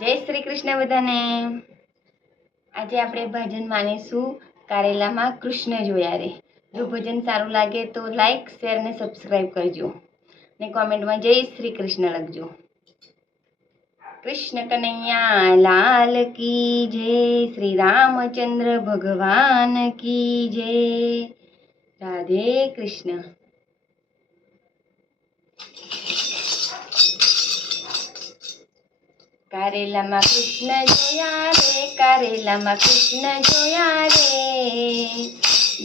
જય શ્રી કૃષ્ણ બધાને. આજે આપણે ભજન માનીશું કારેલામાં કૃષ્ણ જોયા રે જો ભજન સારું લાગે તો લાઈક શેર અને સબસ્ક્રાઈબ કરજો. ને કોમેન્ટમાં જય શ્રી કૃષ્ણ લખજો. કૃષ્ણ કનૈયા, લાલ કી જય. શ્રી રામચંદ્ર ભગવાન કી જય. રાધે કૃષ્ણ. કારેલામાં કૃષ્ણ જોયા રે કારેલામાં કૃષ્ણ જોયા રે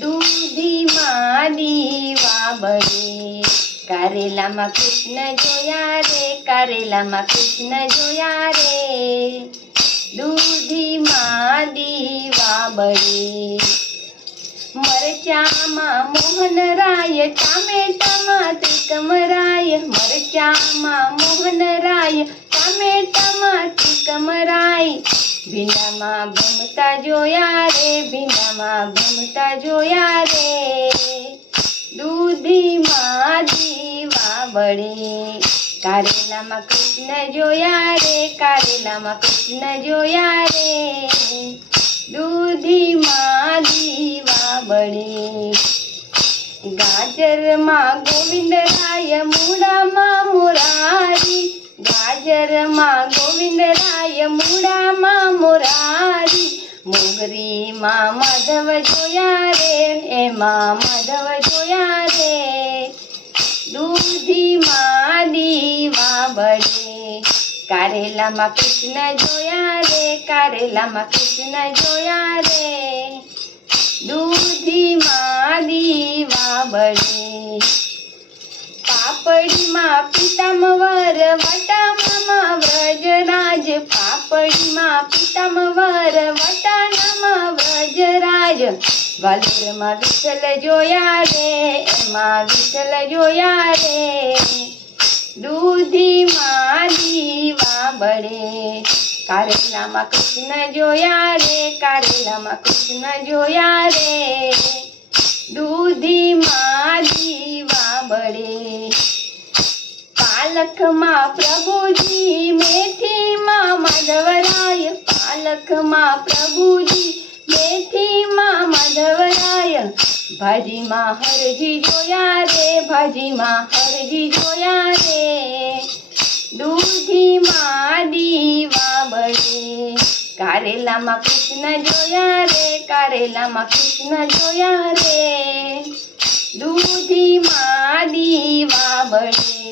દૂધીમાં દીવા બળે કારેલામાં કૃષ્ણ જોયા રે કારેલામાં કૃષ્ણ જોયા રે દૂધીમાં દીવા બળે મરચામાં મોહનરાય ટામેટામાં ત્રિકમરાય મરચામાં મોહનરાય ટામેટામાં ત્રિકમરાય ભીંડામાં ભમતા જોયા રે, ભીંડામાં ભમતા જોયા રે. દૂધીમાં દીવા બળે. કારેલામાં કૃષ્ણ જોયા રે, કારેલામાં કૃષ્ણ જોયા રે. દૂધીમાં દીવા બળે. ગાજરમાં ગોવિંદરાય મૂળામાં મુરારી. ગાજરમાં ગોવિંદરાય મૂળામાં મુરારી. મોગરીમાં માધવ જોયા રે, એમાં માધવ જોયા રે. દૂધીમાં દીવા બળે. કારેલામાં કૃષ્ણ જોયા રે, કારેલામાં કૃષ્ણ જોયા રે. દૂધીમાં દીવા બળે. પાપડીમાં પિતામવર વટાણામાં વ્રજરાજ. પાપડીમાં પિતામવર વટાનામાં વ્રજરાજ. વાલુરમાં વિઠ્ઠલ જોયા રે, એમાં વિઠ્ઠલ જોયા રે. દૂધીમાં દીવા બળે કારેલામાં કૃષ્ણ જોયા રે, કારેલામાં કૃષ્ણ જોયા રે. દૂધીમાં દીવા બળે પાલખમાં પ્રભુજી મેથીમાં માધવરાય પાલખમાં પ્રભુજી મેથીમાં માધવરાય ભાજીમાં હરજી જોયા રે ભાજીમાં હરજી જોયા રે દૂધીમાં દીવા બળે કારેલામાં કૃષ્ણ જોયા રે કારેલામાં કૃષ્ણ જોયા રે દૂધીમાં દીવા બળે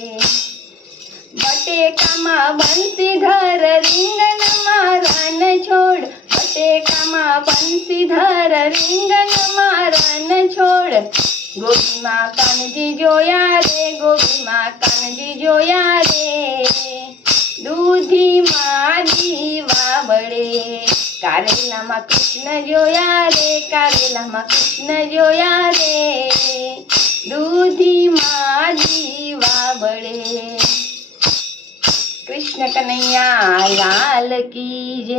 બટેકામાં બંસીધર રીંગણમાં રન છોડ બટેકામાં બંસીધર રીંગણમાં રન છોડ ગોબીમાં કાનજી જોયા રે ગોબીમાં કાનજી જોયા રે દૂધીમાં દીવા બળે કારેલામાં કૃષ્ણ જોયા રે કારેલામાં કૃષ્ણ જોયા રે દૂધીમાં દીવા બળે કૃષ્ણ કનૈયા લાલ કી